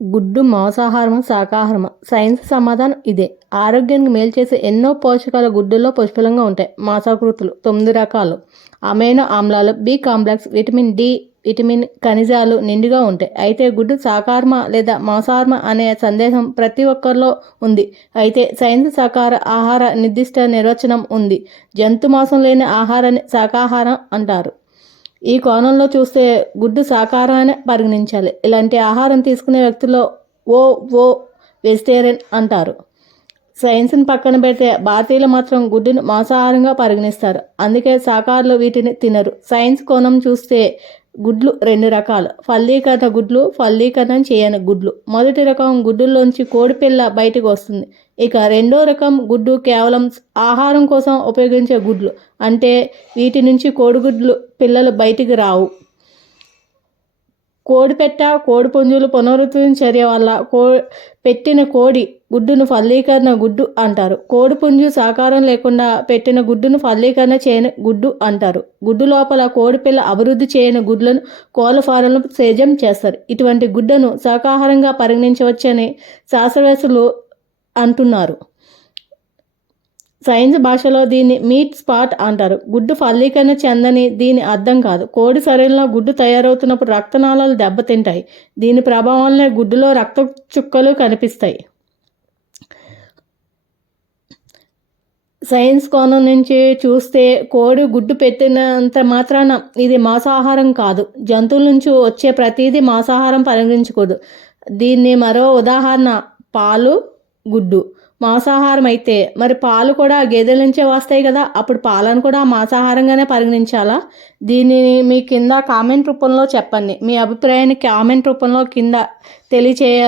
గుడ్డు మాంసాహారము శాకాహారము. సైన్స్ సమాధానం ఇదే. ఆరోగ్యానికి మేలు చేసే ఎన్నో పోషకాలు గుడ్డులో పుష్కలంగా ఉంటాయి. మాంసాకృతులు తొమ్మిది రకాలు. అమైనో ఆమ్లాలు B complex vitamin D vitamin ఖనిజాలు నిండుగా ఉంటాయి. అయితే గుడ్డు శాకాహారమా లేదా మాంసాహారమ అనే సందేహం ప్రతి ఒక్కరిలో ఉంది. అయితే సైన్స్ సాకార ఆహార నిర్దిష్ట నిర్వచనం ఉంది. జంతు మాంసం లేని ఆహారాన్ని శాకాహారం అంటారు. ఈ కోణంలో చూస్తే గుడ్డు శాకాహారాన్ని పరిగణించాలి. ఇలాంటి ఆహారం తీసుకునే వ్యక్తుల్లో ఓ ఓ వెజిటేరియన్ అంటారు. సైన్స్ని పక్కన పెడితే భారతీయులు మాత్రం గుడ్డును మాంసాహారంగా పరిగణిస్తారు. అందుకే శాకాహారులు వీటిని తినరు. సైన్స్ కోణం చూస్తే గుడ్లు రెండు రకాలు. ఫలీకరణ గుడ్లు ఫలీకరణ చేయని గుడ్లు. మొదటి రకం గుడ్డుల్లోంచి కోడిపిల్ల బయటకు వస్తుంది. ఇక రెండో రకం గుడ్డు కేవలం ఆహారం కోసం ఉపయోగించే గుడ్లు. అంటే వీటి నుంచి కోడిగుడ్లు పిల్లలు బయటికి రావు. కోడిపెట్ట కోడిపుంజులు పునరుద్ధరణ చర్య వల్ల కో పెట్టిన కోడి గుడ్డును ఫలీకరణ గుడ్డు అంటారు. కోడిపుంజు సాకారం లేకుండా పెట్టిన గుడ్డును ఫలీకరణ చేయని గుడ్డు అంటారు. గుడ్డు లోపల కోడిపిల్ల అభివృద్ధి చేయని గుడ్లను కోళ్ళ ఫారంలో సేజం చేస్తారు. ఇటువంటి గుడ్డను శాకాహారంగా పరిగణించవచ్చని శాస్త్రవేత్తలు అంటున్నారు. సైన్స్ భాషలో దీన్ని మీట్ స్పాట్ అంటారు. గుడ్డు ఫలీకరణ చెందని దీని అర్థం కాదు. కోడి శరీరంలో గుడ్డు తయారవుతున్నప్పుడు రక్తనాళాలు దెబ్బతింటాయి. దీని ప్రభావం గుడ్డులో రక్త చుక్కలు కనిపిస్తాయి. సైన్స్ కోణం నుంచి చూస్తే కోడి గుడ్డు పెట్టినంత మాత్రాన ఇది మాంసాహారం కాదు. జంతువుల నుంచి వచ్చే ప్రతిదీ మాంసాహారం పరిగణించకూడదు. దీన్ని మరో ఉదాహరణ పాలు గుడ్డు. మాంసాహారం అయితే మరి పాలు కూడా గేదెల నుంచే వస్తాయి కదా అప్పుడు పాలను కూడా మాంసాహారంగానే పరిగణించాలా? దీనిని మీ కింద కామెంట్ రూపంలో చెప్పండి. మీ అభిప్రాయాన్ని కామెంట్ రూపంలో కింద తెలియచేయాలి